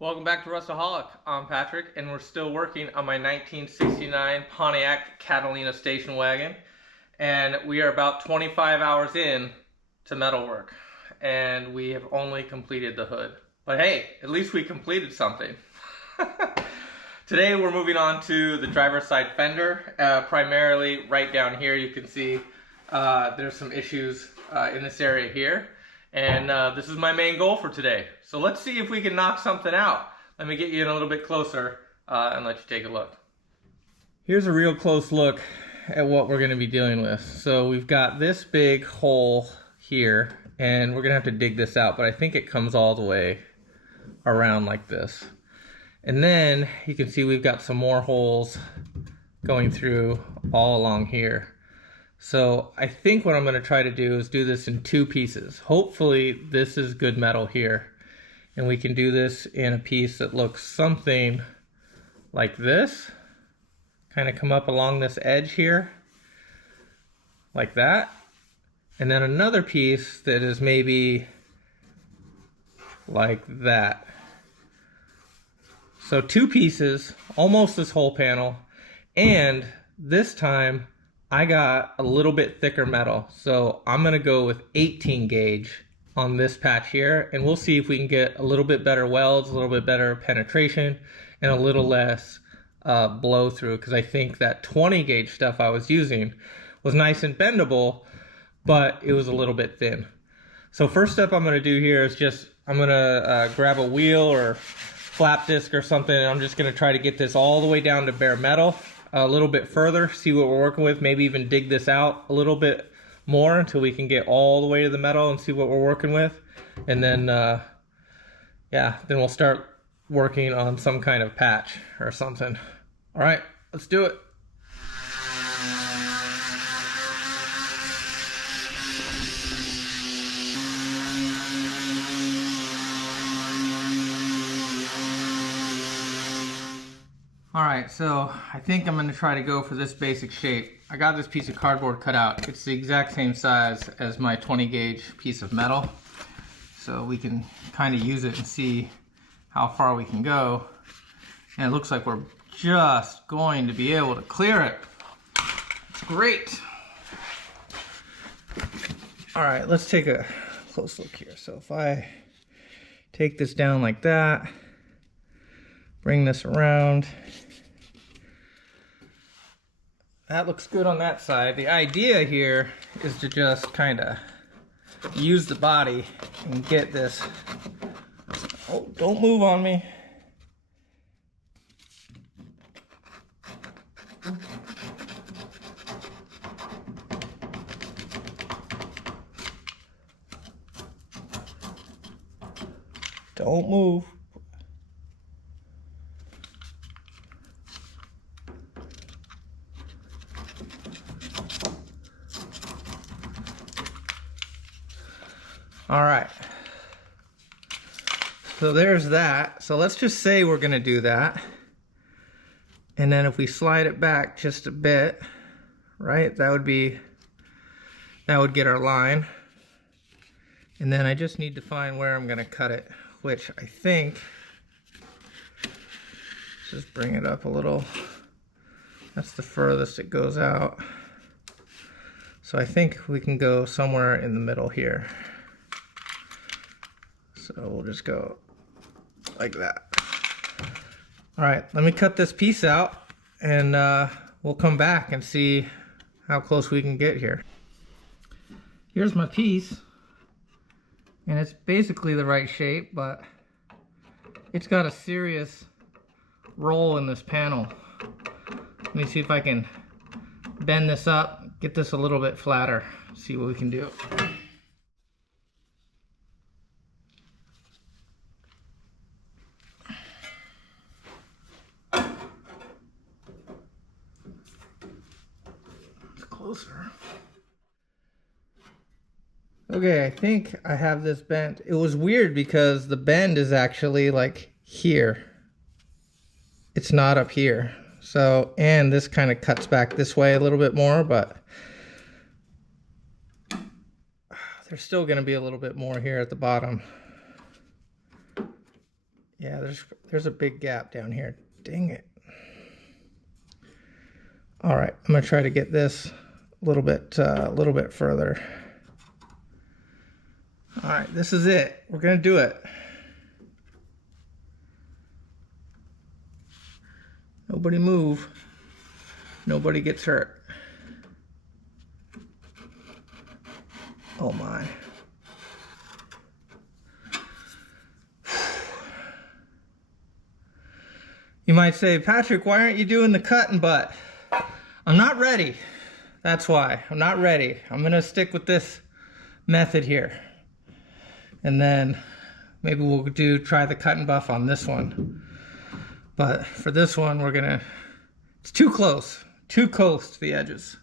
Welcome back to Rustaholic. I'm Patrick, and we're still working on my 1969 Pontiac Catalina station wagon. And we are about 25 hours in to metalwork, and we have only completed the hood. But hey, at least we completed something. Today we're moving on to the driver's side fender. Primarily right down here you can see there's some issues in this area here. And this is my main goal for today. So let's see if we can knock something out. Let me get you in a little bit closer and let you take a look. Here's a real close look at what we're going to be dealing with. So we've got this big hole here, and we're going to have to dig this out, but I think it comes all the way around like this. And then you can see we've got some more holes going through all along here. So I think what I'm going to try to do is do this in two pieces. Hopefully this is good metal here, and we can do this in a piece that looks something like this. Kind of come up along this edge here, like that. And then another piece that is maybe like that. So two pieces, almost this whole panel, and this time I got a little bit thicker metal, so I'm gonna go with 18 gauge on this patch here, and we'll see if we can get a little bit better welds, a little bit better penetration, and a little less blow through, because I think that 20 gauge stuff I was using was nice and bendable, but it was a little bit thin. So first step I'm gonna do here is I'm gonna grab a wheel or flap disc or something, and I'm just gonna try to get this all the way down to bare metal. A little bit further, see what we're working with, maybe even dig this out a little bit more until we can get all the way to the metal and see what we're working with. And then, yeah, then we'll start working on some kind of patch or something. All right, let's do it. Alright, so I think I'm going to try to go for this basic shape. I got this piece of cardboard cut out. It's the exact same size as my 20 gauge piece of metal. So we can kind of use it and see how far we can go. And it looks like we're just going to be able to clear it. It's great. Alright, let's take a close look here. So if I take this down like that, bring this around. That looks good on that side. The idea here is to just kind of use the body and get this. Oh, don't move on me. Don't move. All right, so there's that. So let's just say we're gonna do that. And then if we slide it back just a bit, right, that would get our line. And then I just need to find where I'm gonna cut it, which I think, just bring it up a little. That's the furthest it goes out. So I think we can go somewhere in the middle here. So we'll just go like that. All right, let me cut this piece out, and we'll come back and see how close we can get here. Here's my piece, and it's basically the right shape, but it's got a serious roll in this panel. Let me see if I can bend this up, get this a little bit flatter, see what we can do. Closer. Okay, I think I have this bent. It was weird because the bend is actually like here. It's not up here. So, and this kind of cuts back this way a little bit more, but there's still going to be a little bit more here at the bottom. Yeah, there's a big gap down here. Dang it. All right, I'm gonna try to get this a little bit further. All right, this is it. We're gonna do it. Nobody move. Nobody gets hurt. Oh my. You might say, Patrick, why aren't you doing the cut and butt? I'm not ready. That's why. I'm not ready. I'm gonna stick with this method here. And then maybe we'll try the cut and buff on this one. But for this one, it's too close to the edges.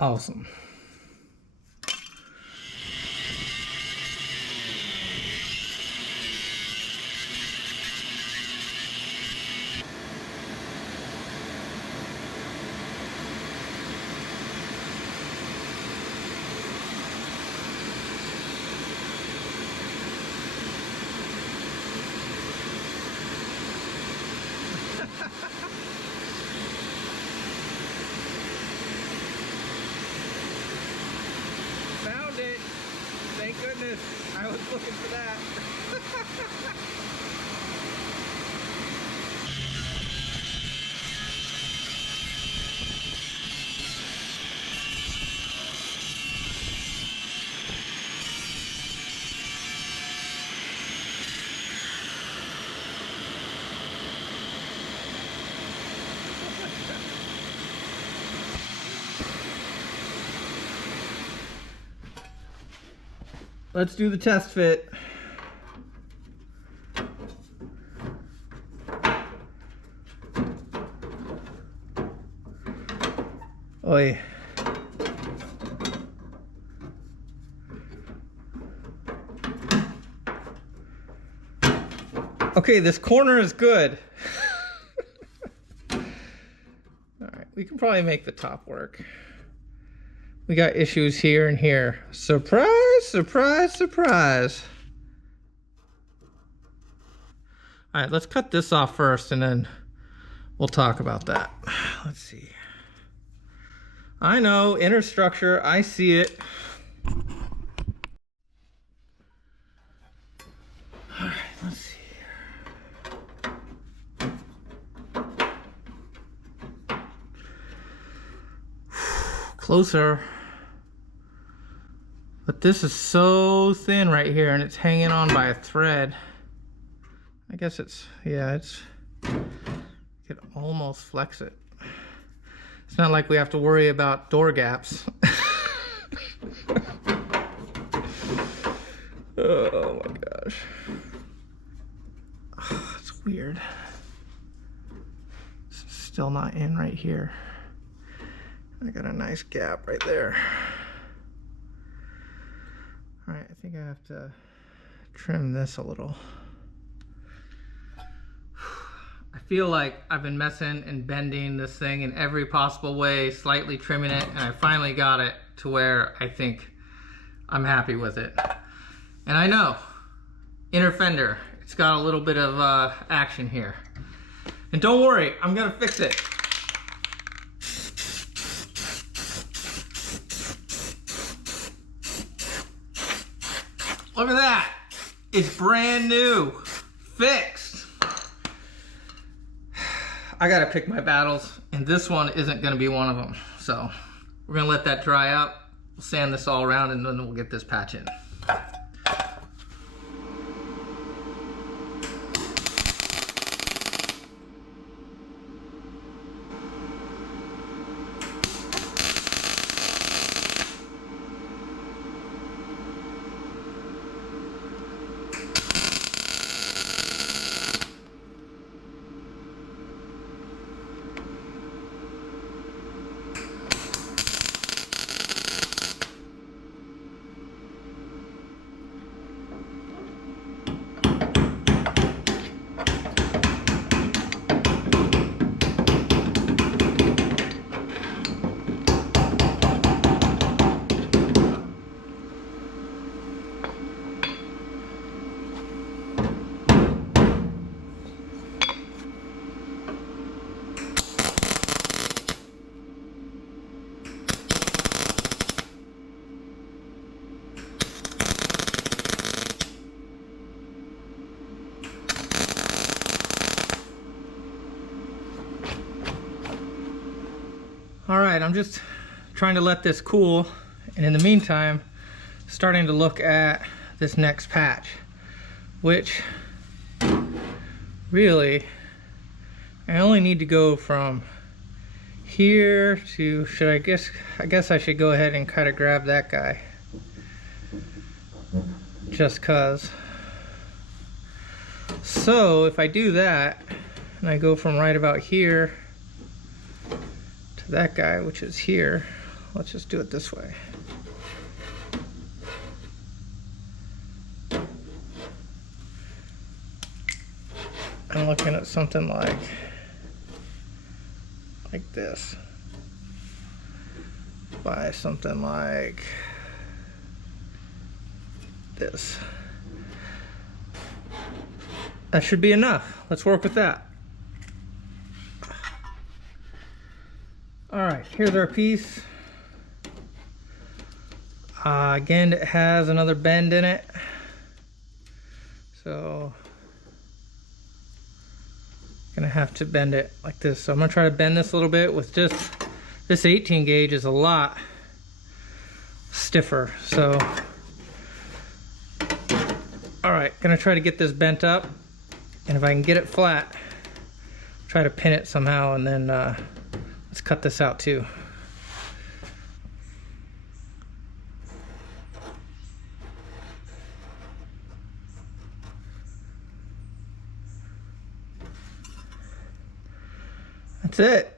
Awesome. Found it. Thank goodness. I was looking for that. Let's do the test fit. Oi. Okay, this corner is good. All right, we can probably make the top work. We got issues here and here. Surprise, surprise, surprise. All right, let's cut this off first and then we'll talk about that. Let's see. I know, inner structure, I see it. All right, let's see. Closer. But this is so thin right here and it's hanging on by a thread. I guess you could almost flex it. It's not like we have to worry about door gaps. Oh my gosh. Oh, it's weird. It's still not in right here. I got a nice gap right there. All right, I think I have to trim this a little. I feel like I've been messing and bending this thing in every possible way, slightly trimming it, and I finally got it to where I think I'm happy with it. And I know, inner fender, it's got a little bit of action here. And don't worry, I'm gonna fix it. Look at that, it's brand new, fixed. I gotta pick my battles, and this one isn't gonna be one of them. So we're gonna let that dry out, we'll sand this all around, and then we'll get this patch in. All right, I'm just trying to let this cool, and in the meantime, starting to look at this next patch, which really, I only need to go from here to, I guess I should go ahead and kind of grab that guy, just cause. So if I do that, and I go from right about here to that guy, which is here, let's just do it this way. I'm looking at something like this, by something like this. That should be enough. Let's work with that. All right, here's our piece. Again, it has another bend in it, so gonna have to bend it like this. So I'm gonna try to bend this a little bit with just this 18 gauge is a lot stiffer. So all right, gonna try to get this bent up, and if I can get it flat, try to pin it somehow, and then let's cut this out too. That's it.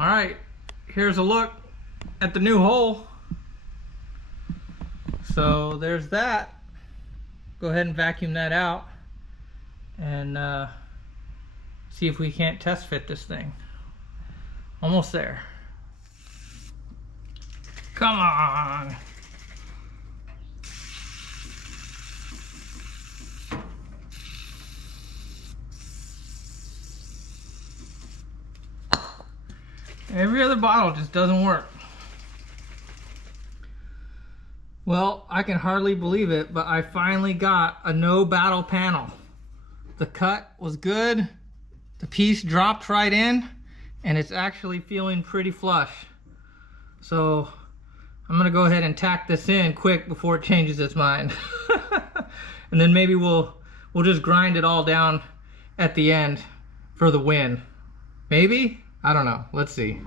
All right, here's a look at the new hole. So there's that. Go ahead and vacuum that out and see if we can't test fit this thing. Almost there. Come on. Every other bottle just doesn't work. Well, I can hardly believe it, but I finally got a no battle panel. The cut was good, the piece dropped right in, and it's actually feeling pretty flush. So I'm gonna go ahead and tack this in quick before it changes its mind. And then maybe we'll just grind it all down at the end for the win. Maybe? I don't know, let's see.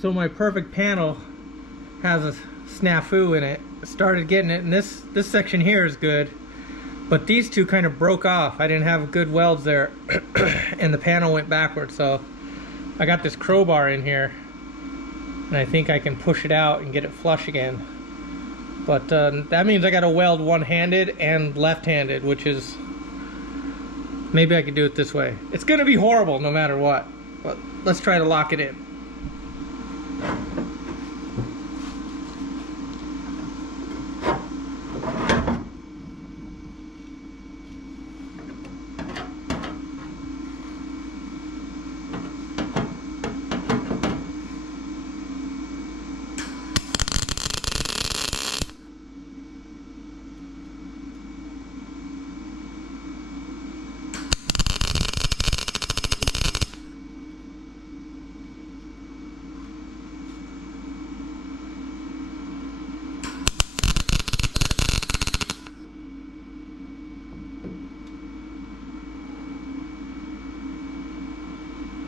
So my perfect panel has a snafu in it. I started getting it, and this section here is good, but these two kind of broke off. I didn't have good welds there, and the panel went backwards. So I got this crowbar in here, and I think I can push it out and get it flush again. But that means I got to weld one-handed and left-handed, which is, maybe I could do it this way. It's gonna be horrible no matter what, but let's try to lock it in.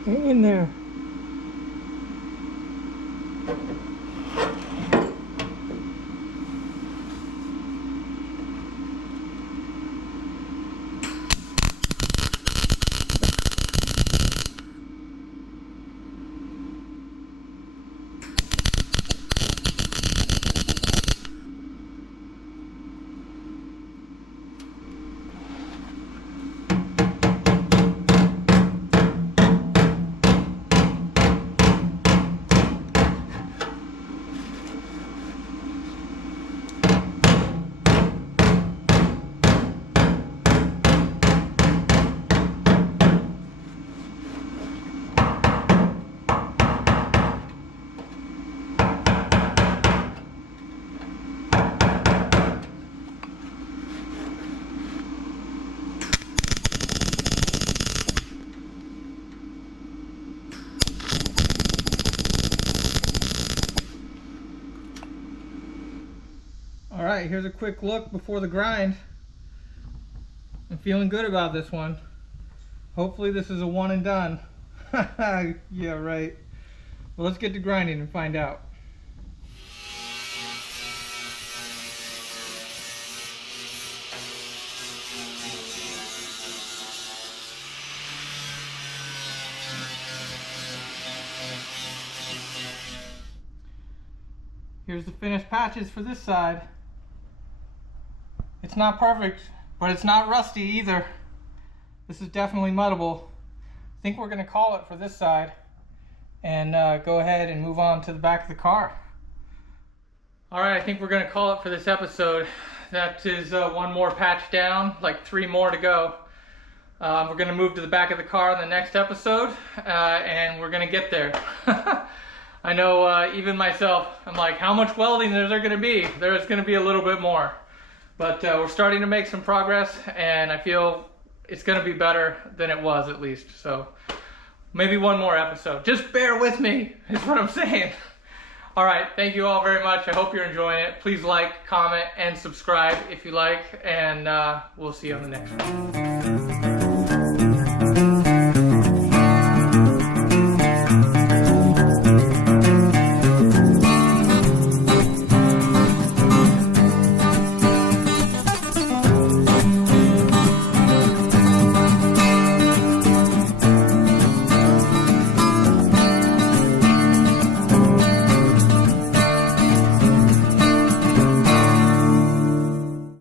Hang in there. All right, here's a quick look before the grind. I'm feeling good about this one. Hopefully this is a one and done. Yeah, right. Well, let's get to grinding and find out. Here's the finished patches for this side. It's not perfect, but it's not rusty either. This is definitely muddable. I think we're gonna call it for this side and go ahead and move on to the back of the car. All right, I think we're gonna call it for this episode. That is one more patch down, like 3 more to go. We're gonna move to the back of the car in the next episode, and we're gonna get there. I know even myself, I'm like, how much welding is there gonna be? There's gonna be a little bit more. But we're starting to make some progress, and I feel it's gonna be better than it was, at least. So maybe one more episode. Just bear with me, is what I'm saying. All right, thank you all very much. I hope you're enjoying it. Please like, comment, and subscribe if you like, and we'll see you on the next one.